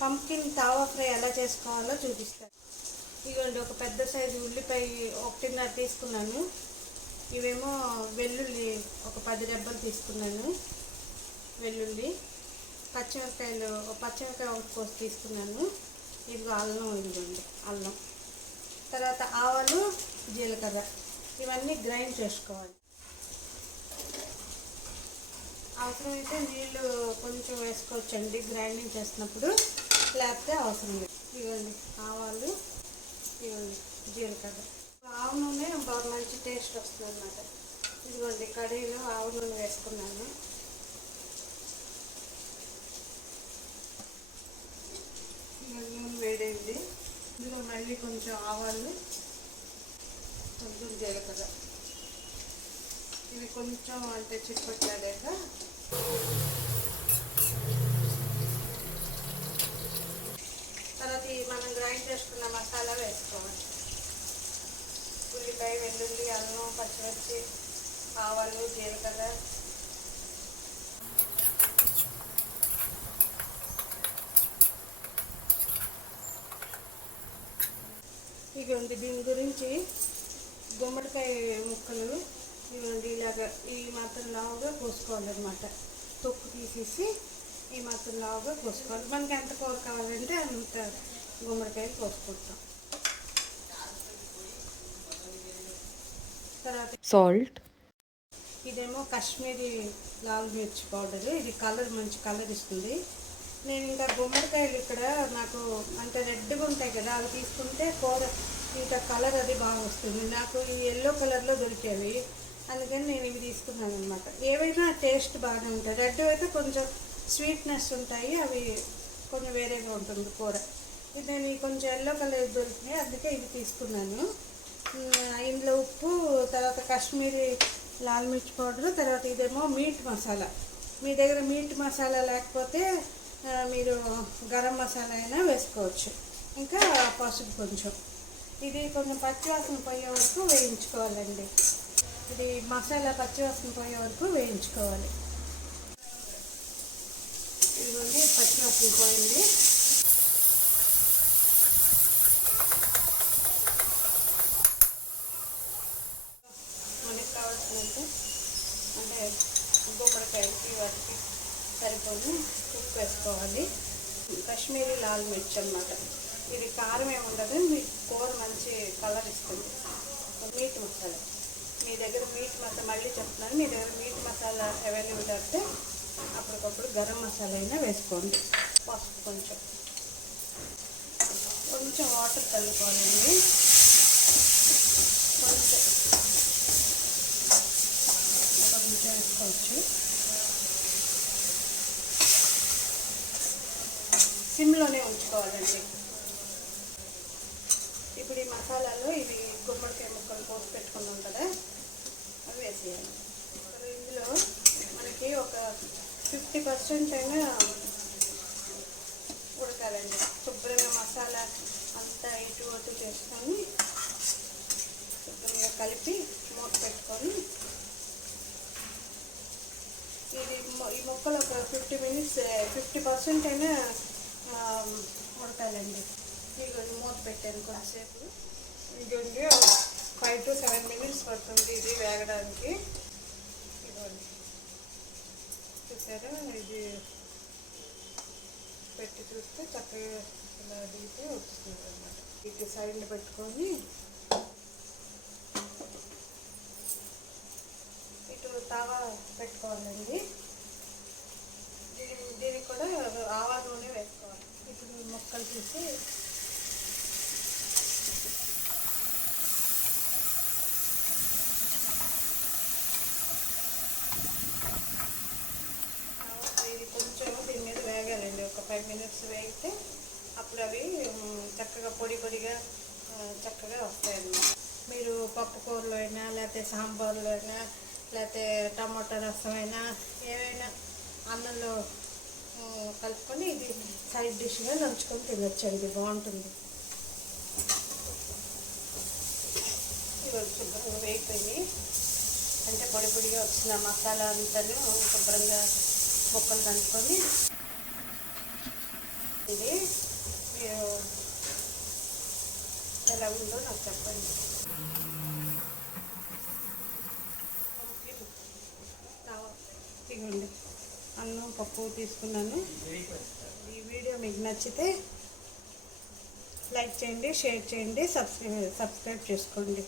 Pumpkin tawa fry ఎలా చేసుకోవాలో చూపిస్తాను. ఇదిగోండి, ఒక పెద్ద సైజు ఉల్లిపాయ 1.5 తీసుకున్నాను. ఇవేమో వెల్లుల్లి ఒక 10 రెబ్బలు తీసుకున్నాను. వెల్లుల్లి, పచ్చిమిరపకాయలు పచ్చిమిరపకాయ ఒక కోసి తీసుకున్నాను. ఇదిగో అల్లం, ఇదిగోండి అల్లం, తర్వాత ఆవాలు, జీలకర్ర, ఇవన్నీ గ్రైండ్ చేసుకోవాలి. అవసరమైతే నీళ్ళు కొంచెం వేసుకోవచ్చండి గ్రైండింగ్ చేసినప్పుడు, లేకపోతే అవసరం లేదు. ఇవ్వండి ఆవాలు, ఇవ్వండి జీలకర్ర. ఆవు నూనె బాగా మంచి టేస్ట్ వస్తుంది అన్నమాట. ఇదిగోండి కడాయిలో ఆవు నూనె వేసుకున్నాను. నూనె వేడైంది. ఇందులో మళ్ళీ కొంచెం ఆవాలు, కొంచెం జీలకర్ర, ఇవి కొంచెం అంటే చిప్పట్లాడాక తర్వాత మనం గ్రైండ్ చేసుకున్న మసాలా వేసుకోవాలి. ఉల్లిపాయ, వెల్లుల్లి, అల్లం, పచ్చిమిర్చి, ఆవాలు, జీలకర్ర. ఇదిగోండి దీని గురించి గుమ్మడికాయ ముక్కలు ఇవ్వండి ఇలాగ ఈ మాత్రం లావుగా కోసుకోవాలన్నమాట. తొక్కు తీసేసి ఈ మాత్రం లావుగా కోసుకోవాలి. మనకి ఎంత కూర కావాలంటే అంత గుమ్మడికాయలు కోసుకుంటాం. తర్వాత సాల్ట్, ఇదేమో కాశ్మీరీ లాల్ మిర్చి పౌడర్. ఇది కలర్ మంచి కలర్ ఇస్తుంది. నేను ఇంకా గుమ్మడికాయలు ఇక్కడ నాకు అంటే రెడ్గా ఉంటాయి కదా, అవి తీసుకుంటే కూర ఇంకా కలర్ అది బాగా వస్తుంది. నాకు ఈ ఎల్లో కలర్లో దొరికేవి, అందుకని నేను ఇవి తీసుకున్నాను అనమాట. ఏవైనా టేస్ట్ బాగానే ఉంటాయి. రెడ్ అయితే కొంచెం స్వీట్నెస్ ఉంటాయి, అవి కొంచెం వేరేగా ఉంటుంది కూర. ఇది నేను కొంచెం ఎల్లో కలర్ దొరికినాయి, అందుకే ఇవి తీసుకున్నాను. ఇందులో ఉప్పు, తర్వాత కాశ్మీరీ లాల్ మిర్చి పౌడర్, తర్వాత ఇదేమో మీట్ మసాలా. మీ దగ్గర మీట్ మసాలా లేకపోతే మీరు గరం మసాలా అయినా వేసుకోవచ్చు. ఇంకా పసుపు కొంచెం. ఇది కొంచెం పచ్చివాసన పోయే వరకు వేయించుకోవాలండి. ఇది మసాలా పచ్చివాసన పోయే వరకు వేయించుకోవాలి. ఇదిగోండి పచ్చివాసన పోయింది. మనకి కావాల్సినంత అంటే గుమ్మడికాయకి వాటికి సరిపోయి ఉప్పు వేసుకోవాలి. కాశ్మీరీ లాల్ మిర్చి అన్నమాట. ఇది కారం ఏమి ఉండదు, మీ కూర మంచి కలర్ ఇస్తుంది. మీట్ మసాలా, మీ దగ్గర మీట్ మసాలా మళ్ళీ చెప్తున్నాను, మీ దగ్గర మీట్ మసాలా అవైలబుల్ అయితే అప్పటికప్పుడు గరం మసాలా అయినా వేసుకోండి. పసుపు కొంచెం కొంచెం వాటర్ చల్లుకోవాలండి. కొంచెం వేసుకోవచ్చు. సిమ్లోనే ఉంచుకోవాలండి. ఇప్పుడు ఈ మసాలాలో ఇవి గుమ్మడికాయ ముక్కలు పోసి పెట్టుకున్నాం కదా, అవి వేసేయాలి. ఇందులో మనకి ఒక 50% అయినా ఉడకాలండి. శుభ్రంగా మసాలా అంతా ఇటు అటు చేసుకొని శుభ్రంగా కలిపి మూత పెట్టుకొని ఈ ముక్కలు ఒక 50% అయినా ఉడకాలండి. ఇదిగోండి మూత పెట్టాను కొంతసేపు. ఇదిగోండి 5 to 7 minutes పడుతుంది ఇది వేగడానికి. ఇదిగోండి చూసారా, ఇది పెట్టి చూస్తే చక్కగా ఇలా దిగితే వస్తుంది అన్నమాట. ఇటు సైడ్లో పెట్టుకొని ఇటు తావా పెట్టుకోవాలండి. దీనికి కూడా ఆవా నూనె వేసుకోవాలి. ఇప్పుడు ముక్కలు తీసి ఇది కొంచెం దీని మీద వేగాలండి. ఒక 5 minutes వేగితే అప్పుడు అవి చక్కగా పొడి పొడిగా చక్కగా వస్తాయన్నమాట. మీరు పప్పు కూరలో అయినా, లేకపోతే సాంబార్లో అయినా, లేకపోతే టమాటా రసం అయినా, ఏవైనా అన్నంలో కలుపుకొని ఇది సైడ్ డిష్గా నంచుకొని తినొచ్చండి, బాగుంటుంది. ఇవి శుభ్రంగా వేగిపోయి అంటే పొడి పొడిగా వచ్చిన మసాలా అంతా శుభ్రంగా ముక్కలు కలుపుకొని ఇది మీరు ఎలా ఉందో నాకు చెప్పండి. ఇవ్వండి, అన్నం పప్పు తీసుకున్నాను. ఈ వీడియో మీకు నచ్చితే లైక్ చేయండి, షేర్ చేయండి, సబ్స్క్రైబ్ చేసుకోండి.